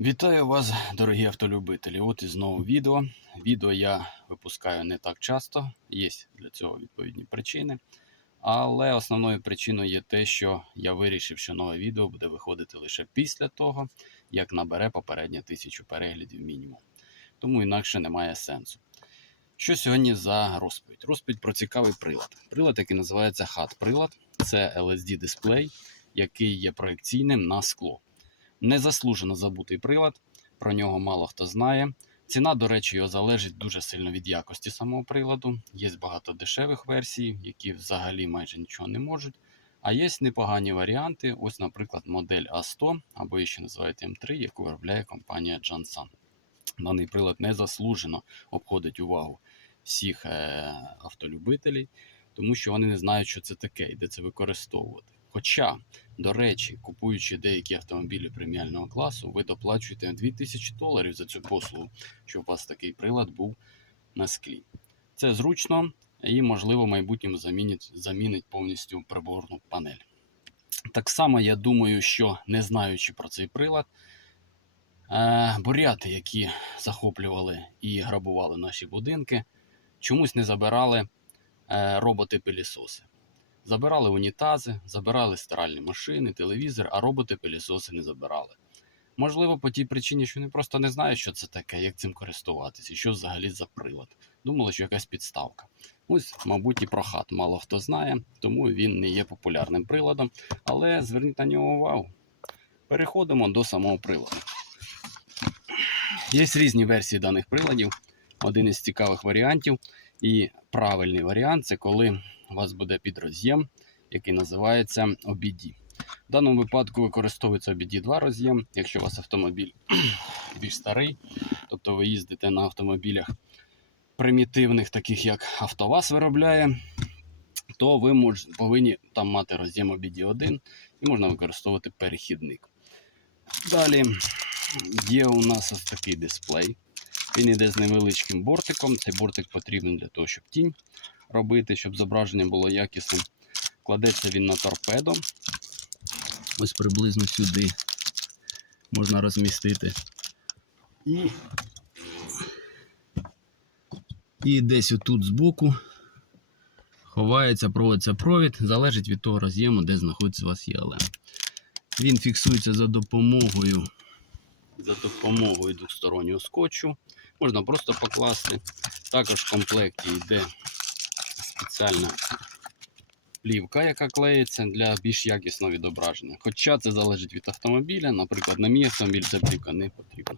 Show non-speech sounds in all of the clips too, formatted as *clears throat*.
Вітаю вас, дорогі автолюбителі. От і знову відео. Відео я випускаю не так часто, є для цього відповідні причини. Але основною причиною є те, що я вирішив, що нове відео буде виходити лише після того, як набере попереднє тисячу переглядів мінімум. Тому інакше немає сенсу. Що сьогодні за розповідь? Розповідь про цікавий прилад. Прилад, який називається HUD-прилад. Це LSD-дисплей, який є проекційним на скло. Незаслужено забутий прилад, про нього мало хто знає. Ціна, до речі, його залежить дуже сильно від якості самого приладу. Є багато дешевих версій, які взагалі майже нічого не можуть. А є непогані варіанти. Ось, наприклад, модель А100 або її ще називають М3, яку виробляє компанія Jansan. Даний прилад незаслужено обходить увагу всіх е- автолюбителів, тому що вони не знають, що це таке і де це використовувати. Хоча до речі, купуючи деякі автомобілі преміального класу, ви доплачуєте 2000 доларів за цю послугу, щоб у вас такий прилад був на склі. Це зручно і, можливо, в майбутньому замінить, замінить повністю приборну панель. Так само я думаю, що не знаючи про цей прилад, е, буряти, які захоплювали і грабували наші будинки, чомусь не забирали е, роботи-пилісоси. Забирали унітази, забирали стиральні машини, телевізор, а роботи пилісоси не забирали. Можливо, по тій причині, що вони просто не знають, що це таке, як цим користуватися, і що взагалі за прилад. Думали, що якась підставка. Ось, мабуть, і про хат мало хто знає, тому він не є популярним приладом. Але зверніть на нього увагу. Переходимо до самого приладу. Є різні версії даних приладів. Один із цікавих варіантів і правильний варіант це коли у вас буде підроз'єм, який називається OBD. В даному випадку використовується OBD 2 роз'єм, якщо у вас автомобіль *clears throat* більш старий, тобто ви їздите на автомобілях примітивних, таких як АвтоВАЗ виробляє, то ви мож, повинні там мати роз'єм OBD 1 і можна використовувати перехідник. Далі є у нас ось такий дисплей. Він йде з невеличким бортиком. Цей бортик потрібен для того, щоб тінь робити, щоб зображення було якісним. Кладеться він на торпедо. Ось приблизно сюди можна розмістити. І, і десь отут збоку ховається, проводиться провід, залежить від того роз'єму, де знаходиться у вас ЄЛМ. Він фіксується за допомогою за допомогою двостороннього скотчу. Можна просто покласти. Також в комплекті йде спеціальна плівка, яка клеїться для більш якісного відображення. Хоча це залежить від автомобіля. Наприклад, на мій автомобіль ця плівка не потрібна.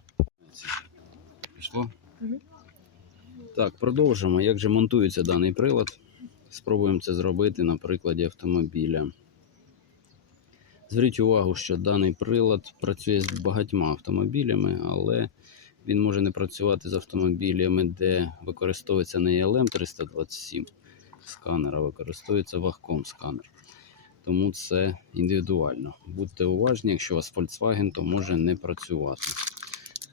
Пішло? Так, продовжимо. Як же монтується даний прилад? Спробуємо це зробити на прикладі автомобіля. Зверніть увагу, що даний прилад працює з багатьма автомобілями, але він може не працювати з автомобілями, де використовується не ELM 327 сканер, а використовується Вахком сканер. Тому це індивідуально. Будьте уважні, якщо у вас Volkswagen, то може не працювати.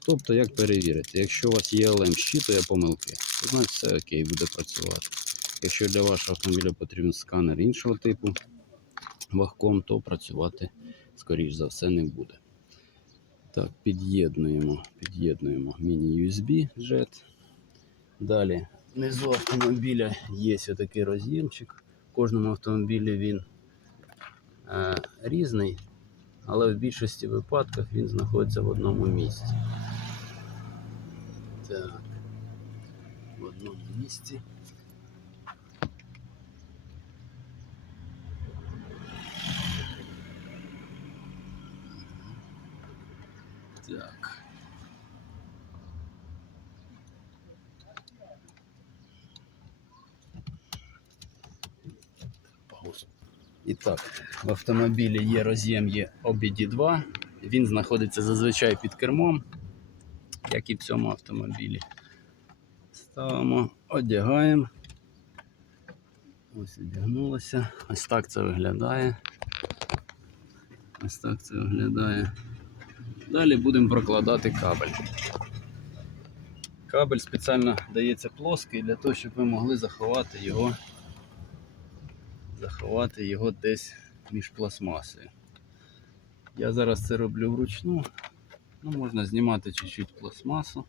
Тобто, як перевірити, якщо у вас є ELM щитує помилки, то значить все окей, буде працювати. Якщо для вашого автомобіля потрібен сканер іншого типу, вагком, то працювати, скоріш за все, не буде. Так, під'єднуємо, під'єднуємо міні-USB JET. Далі внизу автомобіля є такий роз'ємчик. В кожному автомобілі він е, різний, але в більшості випадках він знаходиться в одному місці. Так, в одному місці. Так. Паузу. І так, в автомобілі є роз'єм є OBD2. Він знаходиться зазвичай під кермом, як і в цьому автомобілі. Ставимо, одягаємо. Ось одягнулося. Ось так це виглядає. Ось так це виглядає. Далі будемо прокладати кабель. Кабель спеціально дається плоский для того, щоб ви могли заховати його, заховати його десь між пластмасою. Я зараз це роблю вручну, Ну, можна знімати чуть-чуть пластмасу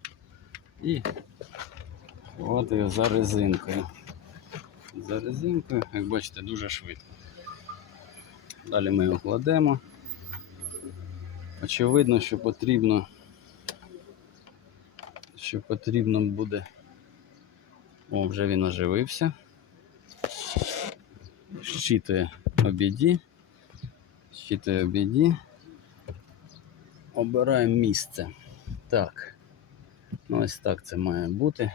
і ховати його за резинкою. За резинкою, як бачите, дуже швидко. Далі ми його кладемо. Очевидно, що потрібно, що потрібно буде. О, вже він оживився. Щитує обіді. Щитує обіді. Обираємо місце. Так. Ну ось так це має бути.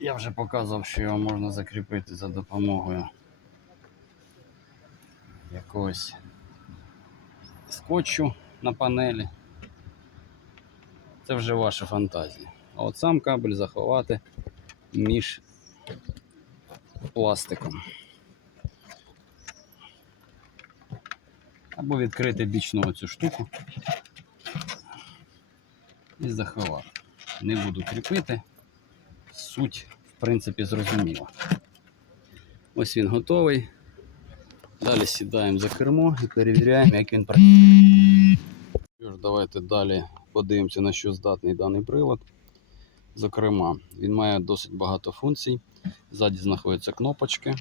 Я вже показував, що його можна закріпити за допомогою якогось скотчу на панелі. Це вже ваша фантазія. А от сам кабель заховати між пластиком. Або відкрити бічну цю штуку і заховати. Не буду кріпити. Суть, в принципі, зрозуміла. Ось він готовий. Далі сідаємо за кермо і перевіряємо, як він працює. Що ж, давайте далі подивимося, на що здатний даний прилад. Зокрема, він має досить багато функцій. Ззаді знаходяться кнопочки.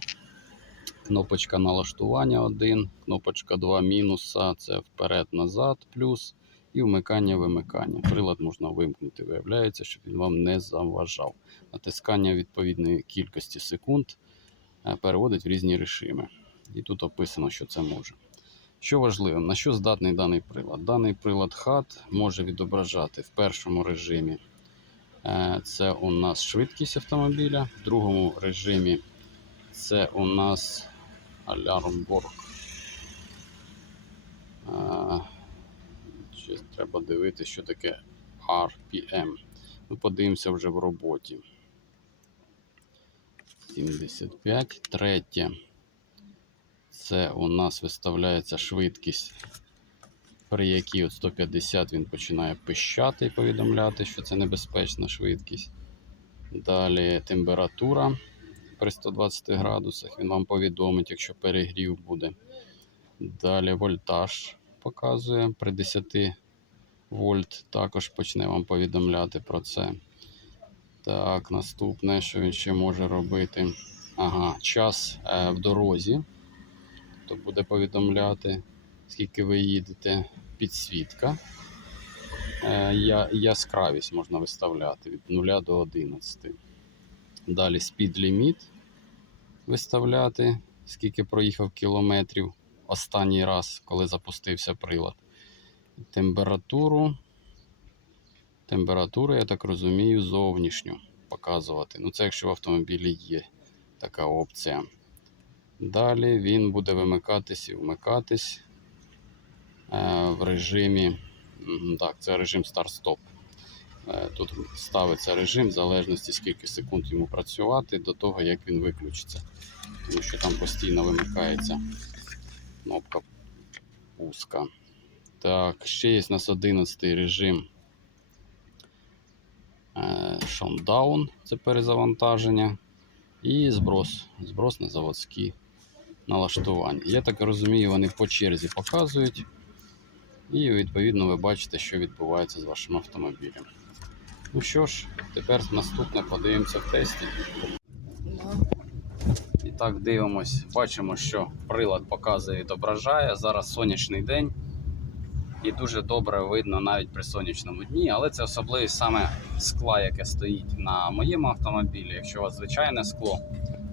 Кнопочка налаштування 1, кнопочка 2 мінуса це вперед-назад, плюс і вмикання-вимикання. Прилад можна вимкнути, виявляється, щоб він вам не заважав. Натискання відповідної кількості секунд е, переводить в різні режими. І тут описано, що це може. Що важливо, на що здатний даний прилад? Даний прилад HUD може відображати в першому режимі це у нас швидкість автомобіля, в другому режимі це у нас алярмборг. Е, треба дивитися, що таке RPM. Ну, подивимося вже в роботі. 75. Третє. Це у нас виставляється швидкість, при якій от 150 він починає пищати і повідомляти, що це небезпечна швидкість. Далі температура при 120 градусах. Він вам повідомить, якщо перегрів буде. Далі вольтаж показує при 10 вольт, також почне вам повідомляти про це. Так, наступне, що він ще може робити. Ага, час е, в дорозі то буде повідомляти, скільки ви їдете, підсвітка. Е, Яскравість можна виставляти від 0 до 11. Далі limit виставляти, скільки проїхав кілометрів останній раз, коли запустився прилад. Температуру. Температуру, я так розумію, зовнішню показувати. Ну, це якщо в автомобілі є така опція. Далі він буде вимикатись і вмикатись в режимі. Так, це режим старт-стоп. Е, Тут ставиться режим в залежності, скільки секунд йому працювати до того, як він виключиться. Тому що там постійно вимикається кнопка пуска. Так, ще є у нас 11 режим е, шондаун, це перезавантаження. І зброс. Зброс на заводські налаштування. Я так розумію, вони по черзі показують. І відповідно ви бачите, що відбувається з вашим автомобілем. Ну що ж, тепер наступне подивимося в тесті. І так, дивимось, бачимо, що прилад показує, відображає. Зараз сонячний день. І дуже добре видно навіть при сонячному дні, але це особливість саме скла, яке стоїть на моєму автомобілі. Якщо у вас звичайне скло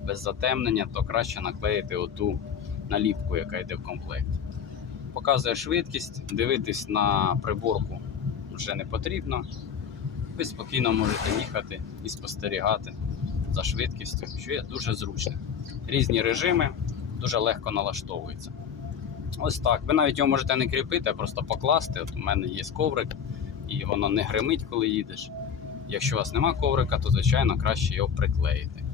без затемнення, то краще наклеїти оту наліпку, яка йде в комплекті. Показує швидкість, дивитись на приборку вже не потрібно. Ви спокійно можете їхати і спостерігати за швидкістю, що є дуже зручно. Різні режими дуже легко налаштовуються. Ось так. Ви навіть його можете не кріпити, а просто покласти. От у мене є коврик, і воно не гримить, коли їдеш. Якщо у вас нема коврика, то звичайно краще його приклеїти.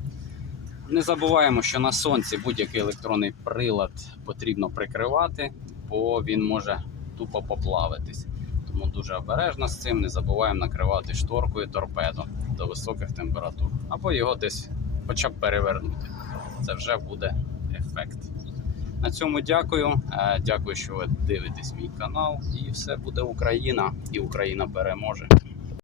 Не забуваємо, що на сонці будь-який електронний прилад потрібно прикривати, бо він може тупо поплавитись. Тому дуже обережно з цим не забуваємо накривати шторкою торпедо до високих температур. Або його десь хоча б перевернути. Це вже буде ефект. На цьому дякую. Е, Дякую, що ви дивитесь мій канал. І все буде Україна, і Україна переможе.